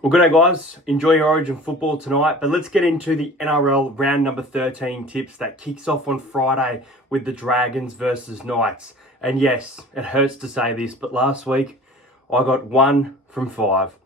Well, good day, guys. Enjoy your Origin football tonight, but let's get into the NRL round number 13 tips that kicks off on Friday with the Dragons versus Knights. And yes, it hurts to say this, but last week I got 1 from 5.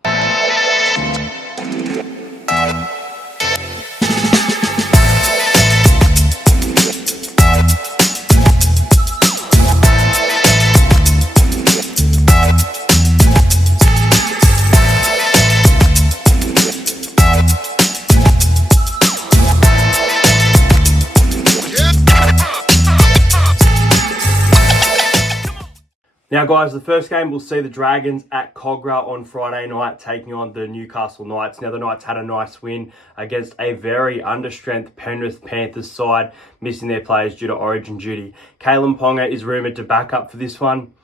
Now, guys, the first game we'll see the Dragons at Cogra on Friday night taking on the Newcastle Knights. Now, the Knights had a nice win against a very understrength Penrith Panthers side, missing their players due to Origin duty. Kalen Ponga is rumoured to back up for this one.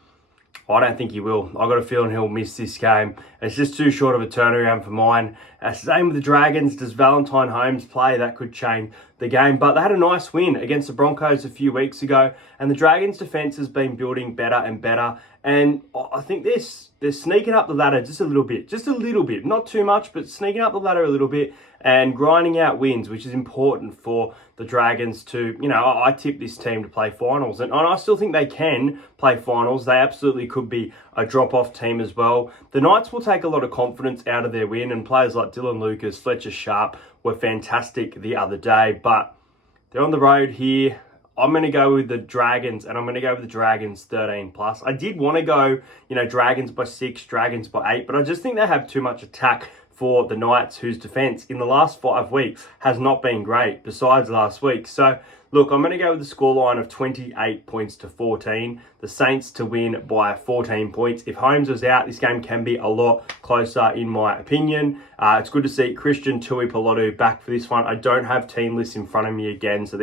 I don't think he will. I've got a feeling he'll miss this game. It's just too short of a turnaround for mine. Same with the Dragons. Does Valentine Holmes play? That could change the game. But they had a nice win against the Broncos a few weeks ago. And the Dragons' defence has been building better and better. And I think they're sneaking up the ladder just a little bit. Just a little bit. Not too much, but sneaking up the ladder a little bit. And grinding out wins, which is important for the Dragons to, I tip this team to play finals. And I still think they can play finals. They absolutely could be a drop-off team as well. The Knights will take a lot of confidence out of their win, and players like Dylan Lucas, Fletcher Sharp were fantastic the other day. But they're on the road here. I'm going to go with the Dragons, and I'm going to go with the Dragons 13+. I did want to go, Dragons by 6, Dragons by 8, but I just think they have too much attack for the Knights, whose defence in the last 5 weeks has not been great, besides last week. So, look, I'm going to go with the scoreline of 28 points to 14. The Saints to win by 14 points. If Holmes was out, this game can be a lot closer, in my opinion. It's good to see Christian Tuipulotu back for this one. I don't have team lists in front of me again, so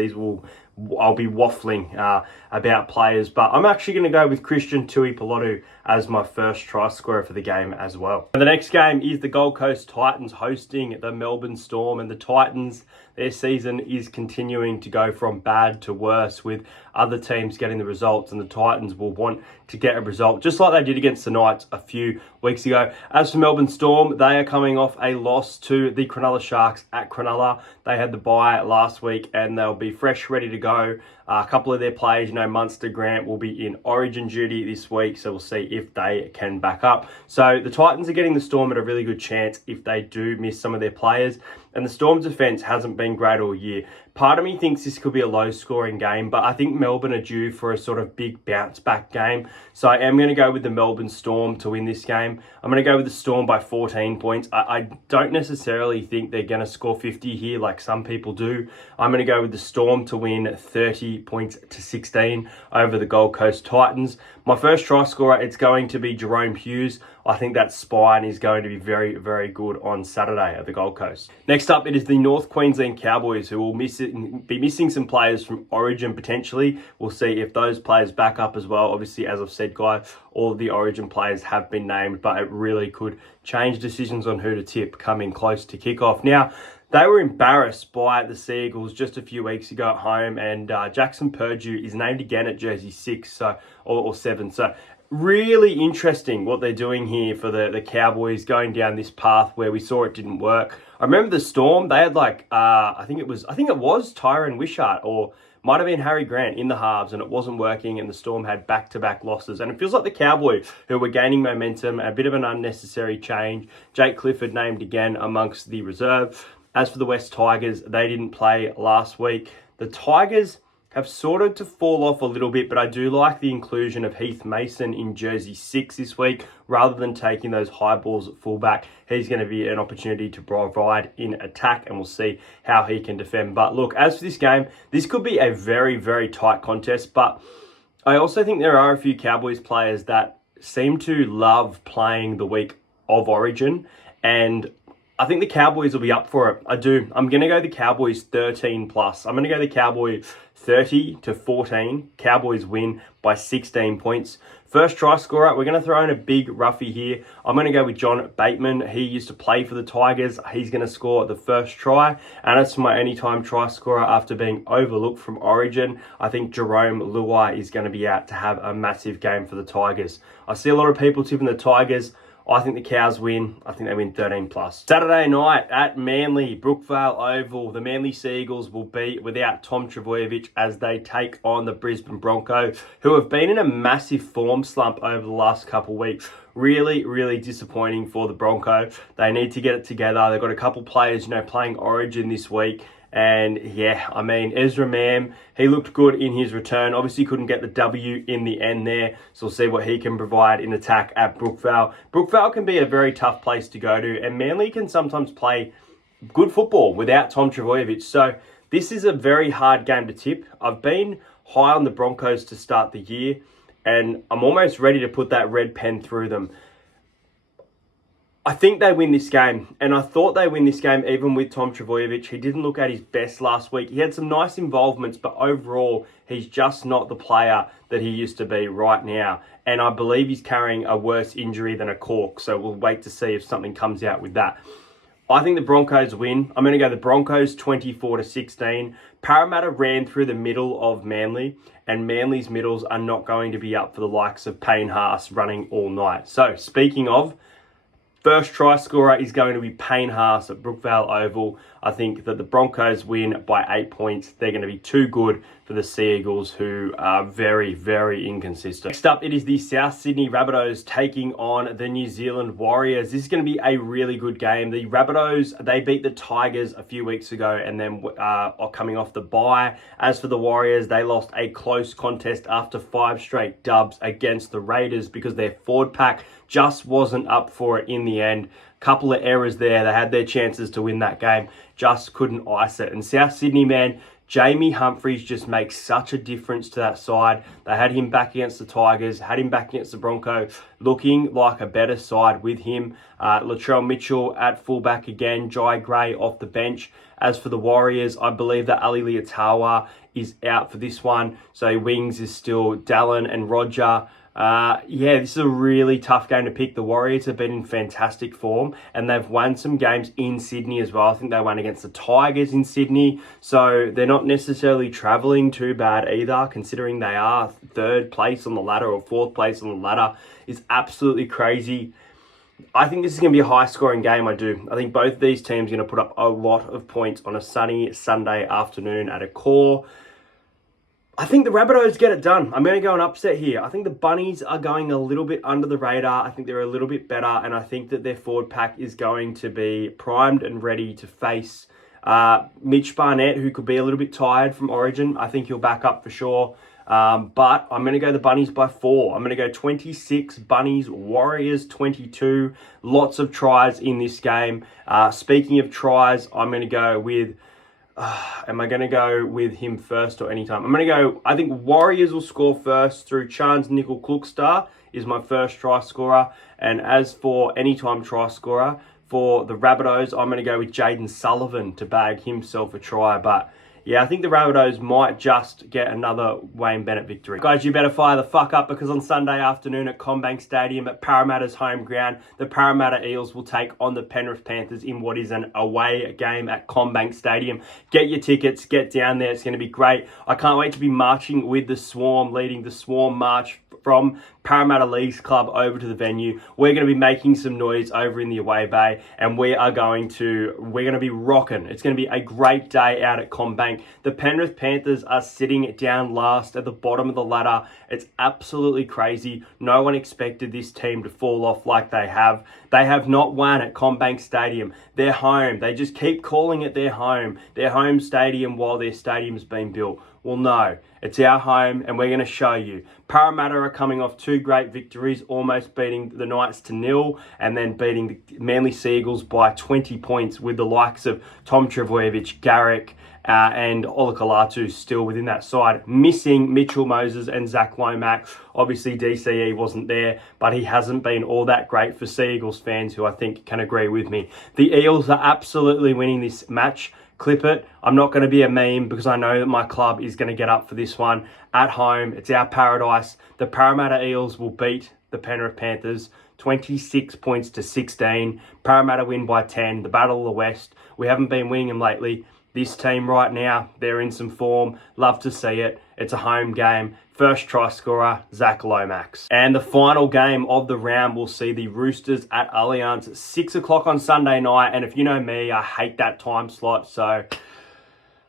I'll be waffling about players, but I'm actually going to go with Christian Tuipulotu as my first try scorer for the game as well. And the next game is the Gold Coast Titans hosting the Melbourne Storm, and the Titans, their season is continuing to go from bad to worse, with other teams getting the results, and the Titans will want to get a result just like they did against the Knights a few weeks ago. As for Melbourne Storm, they are coming off a loss to the Cronulla Sharks at Cronulla. They had the bye last week and they'll be fresh, ready to go. A couple of their players, Munster, Grant, will be in Origin duty this week, so we'll see if they can back up. So the Titans are getting the Storm at a really good chance if they do miss some of their players. And the Storm's defence hasn't been great all year. Part of me thinks this could be a low-scoring game, but I think Melbourne are due for a sort of big bounce-back game. So I am going to go with the Melbourne Storm to win this game. I'm going to go with the Storm by 14 points. I don't necessarily think they're going to score 50 here like some people do. I'm going to go with the Storm to win 30 points to 16 over the Gold Coast Titans. My first try scorer, it's going to be Jerome Hughes. I think that spine is going to be very, very good on Saturday at the Gold Coast. Next up, it is the North Queensland Cowboys, who will be missing some players from Origin potentially. We'll see if those players back up as well. Obviously, as I've said, guys, all of the Origin players have been named, but it really could change decisions on who to tip coming close to kickoff. Now, they were embarrassed by the Sea Eagles just a few weeks ago at home, and Jackson Purdue is named again at jersey 6 or 7. So really interesting what they're doing here for the Cowboys, going down this path where we saw it didn't work. I remember the Storm, they had I think it was Tyron Wishart, or might have been Harry Grant in the halves, and it wasn't working, and the Storm had back-to-back losses. And it feels like the Cowboys, who were gaining momentum, a bit of an unnecessary change. Jake Clifford named again amongst the reserve. As for the West Tigers, they didn't play last week. The Tigers have sorted to fall off a little bit, but I do like the inclusion of Heath Mason in jersey 6 this week, rather than taking those high balls at fullback. He's going to be an opportunity to provide in attack, and we'll see how he can defend. But look, as for this game, this could be a very, very tight contest, but I also think there are a few Cowboys players that seem to love playing the week of Origin, and I think the Cowboys will be up for it. I do. I'm going to go the Cowboys 13+. I'm going to go the Cowboys 30 to 14. Cowboys win by 16 points. First try scorer, we're going to throw in a big roughie here. I'm going to go with John Bateman. He used to play for the Tigers. He's going to score the first try. And as for my anytime try scorer after being overlooked from Origin, I think Jerome Luai is going to be out to have a massive game for the Tigers. I see a lot of people tipping the Tigers. I think the Cows win. I think they win 13 plus. Saturday night at Manly, Brookvale Oval. The Manly Seagulls will be without Tom Trbojevic as they take on the Brisbane Broncos, who have been in a massive form slump over the last couple of weeks. Really, really disappointing for the Broncos. They need to get it together. They've got a couple players, playing Origin this week. And yeah, I mean, Ezra Mam, he looked good in his return. Obviously couldn't get the W in the end there. So we'll see what he can provide in attack at Brookvale. Brookvale can be a very tough place to go to. And Manly can sometimes play good football without Tom Trbojevic. So this is a very hard game to tip. I've been high on the Broncos to start the year. And I'm almost ready to put that red pen through them. I think they win this game, and I thought they win this game even with Tom Trbojevic. He didn't look at his best last week. He had some nice involvements, but overall, he's just not the player that he used to be right now. And I believe he's carrying a worse injury than a cork, so we'll wait to see if something comes out with that. I think the Broncos win. I'm going to go the Broncos 24-16. Parramatta ran through the middle of Manly, and Manly's middles are not going to be up for the likes of Payne Haas running all night. So, speaking of, first try scorer is going to be Payne Haas at Brookvale Oval. I think that the Broncos win by 8 points. They're going to be too good for the Sea Eagles, who are very, very inconsistent. Next up, it is the South Sydney Rabbitohs taking on the New Zealand Warriors. This is going to be a really good game. The Rabbitohs, they beat the Tigers a few weeks ago and then are coming off the bye. As for the Warriors, they lost a close contest after 5 straight dubs against the Raiders because their forward pack just wasn't up for it in the end. Couple of errors there. They had their chances to win that game, just couldn't ice it. And South Sydney, man, Jamie Humphries just makes such a difference to that side. They had him back against the Tigers, had him back against the Broncos, looking like a better side with him. Latrell Mitchell at fullback again, Jai Gray off the bench. As for the Warriors, I believe that Ali Liatawa is out for this one. So wings is still Dallin and Roger. This is a really tough game to pick. The Warriors have been in fantastic form and they've won some games in Sydney as well. I think they won against the Tigers in Sydney. So they're not necessarily travelling too bad either, considering they are 3rd place on the ladder or 4th place on the ladder. Is absolutely crazy. I think this is going to be a high-scoring game, I do. I think both these teams are going to put up a lot of points on a sunny Sunday afternoon at a core. I think the Rabbitohs get it done. I'm going to go an upset here. I think the Bunnies are going a little bit under the radar. I think they're a little bit better, and I think that their forward pack is going to be primed and ready to face Mitch Barnett, who could be a little bit tired from Origin. I think he'll back up for sure. But I'm going to go the Bunnies by 4. I'm going to go 26 Bunnies, Warriors 22. Lots of tries in this game. Speaking of tries, I'm going to go with... am I going to go with him first or anytime? I'm going to go, I think Warriors will score first through Chance Nickel Klukstar is my first try scorer. And as for anytime try scorer, for the Rabbitohs, I'm going to go with Jaden Sullivan to bag himself a try. But yeah, I think the Rabbitohs might just get another Wayne Bennett victory. Guys, you better fire the fuck up because on Sunday afternoon at CommBank Stadium at Parramatta's home ground, the Parramatta Eels will take on the Penrith Panthers in what is an away game at CommBank Stadium. Get your tickets, get down there. It's going to be great. I can't wait to be marching with the Swarm, leading the Swarm march from Parramatta Leagues Club over to the venue. We're going to be making some noise over in the away bay and we're going to be rocking. It's going to be a great day out at CommBank. The Penrith Panthers are sitting down last at the bottom of the ladder. It's absolutely crazy. No one expected this team to fall off like they have. They have not won at CommBank Stadium. They're home. They just keep calling it their home stadium while their stadium's been built. Well, no, it's our home and we're going to show you. Parramatta are coming off 2 great victories, almost beating the Knights to 0 and then beating the Manly Sea Eagles by 20 points with the likes of Tom Trbojevic, Garrick and Olakalatu still within that side. Missing Mitchell Moses and Zach Lomax. Obviously, DCE wasn't there, but he hasn't been all that great for Sea Eagles fans who I think can agree with me. The Eels are absolutely winning this match. Clip it. I'm not going to be a meme because I know that my club is going to get up for this one. At home, it's our paradise. The Parramatta Eels will beat the Penrith Panthers 26 points to 16. Parramatta win by 10. The Battle of the West. We haven't been winning them lately. This team right now, they're in some form. Love to see it. It's a home game. First try scorer, Zach Lomax. And the final game of the round will see the Roosters at Allianz at 6 o'clock on Sunday night. And if you know me, I hate that time slot. So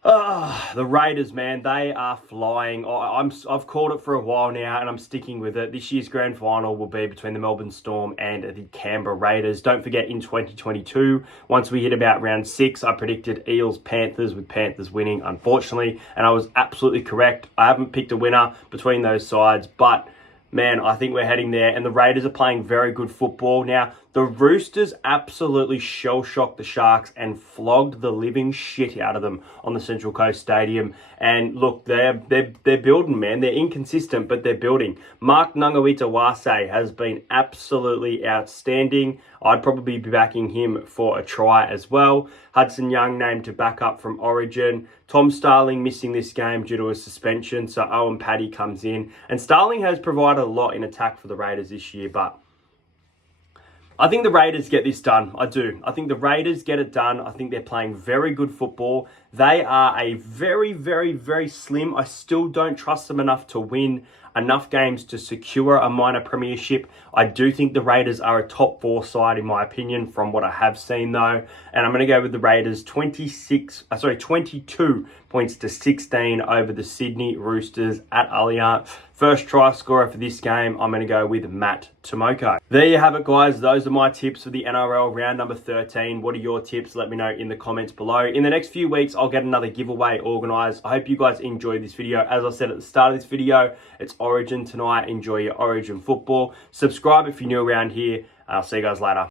the Raiders, man, they are flying. I've called it for a while now, and I'm sticking with it. This year's grand final will be between the Melbourne Storm and the Canberra Raiders. Don't forget, in 2022, once we hit about round 6, I predicted Eels Panthers, with Panthers winning, unfortunately, and I was absolutely correct. I haven't picked a winner between those sides, but man, I think we're heading there, and the Raiders are playing very good football. Now, the Roosters absolutely shell-shocked the Sharks and flogged the living shit out of them on the Central Coast Stadium. And look, they're building, man. They're inconsistent, but they're building. Mark Nungawitawase has been absolutely outstanding. I'd probably be backing him for a try as well. Hudson Young named to back up from Origin. Tom Starling missing this game due to a suspension, so Owen Paddy comes in. And Starling has provided a lot in attack for the Raiders this year, but I think the Raiders get this done. I do. I think the Raiders get it done. I think they're playing very good football. They are a very, very, very slim. I still don't trust them enough to win enough games to secure a minor premiership. I do think the Raiders are a top 4 side, in my opinion, from what I have seen, though. And I'm going to go with the Raiders 22 points to 16 over the Sydney Roosters at Allianz. First try scorer for this game, I'm going to go with Matt Tomoko. There you have it, guys. Those are my tips for the NRL round number 13. What are your tips? Let me know in the comments below. In the next few weeks, I'll get another giveaway organised. I hope you guys enjoyed this video. As I said at the start of this video, it's Origin tonight. Enjoy your Origin football. Subscribe if you're new around here. I'll see you guys later.